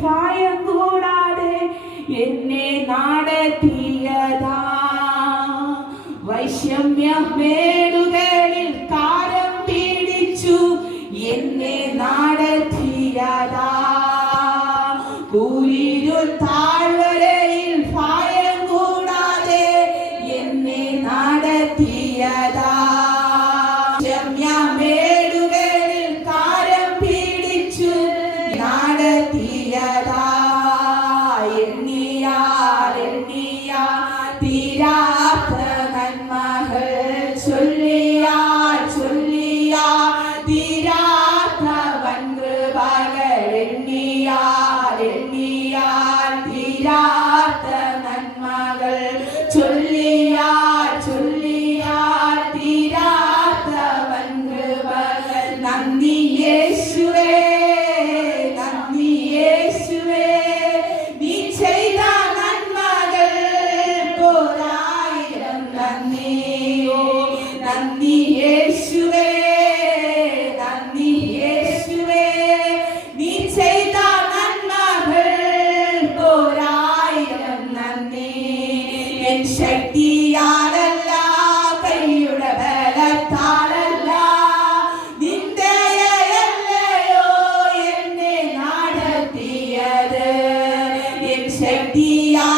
ഭയം കൂടാതെ എന്നെ നടത്തിയതാ. വൈഷമ്യമേടുകളിൽ കാരം പിടിച്ചു എന്നെ നടത്തിയതാ. കൂരിരുൾ താഴ്വരയിൽ ഭയം കൂടാതെ എന്നെ നടത്തിയതാ. മേടുകളിൽ കാരം പിടിച്ചു നടത്തിയതാ. എണ്ണിയാൽ തീരാത്ത നന്മകൾ ചൊല്ലിയാൽ തീരാത്ത വൻകൃപകൾ. എണ്ണിയാൽ തീരാത്ത നന്മകൾ ചൊല്ലിയാൽ തീരാത്ത വൻകൃപകൾ. നന്ദി യേശുവേ, നന്ദി യേശുവേ, നീ ചെയ്ത നന്മകൾ പോരായിരം നന്ദി. നന്ദി യേശുവേ, നന്ദി യേശുവേ, നീ ചെയ്ത നന്മകൾ പോരായിരം നന്ദി. എൻ ശക്തിയാലല്ല, കൈയുടെ ബലത്താലല്ല, നിന്ദയല്ലയോ എന്നെ നടത്തിയത്. എൻ ശക്തിയാ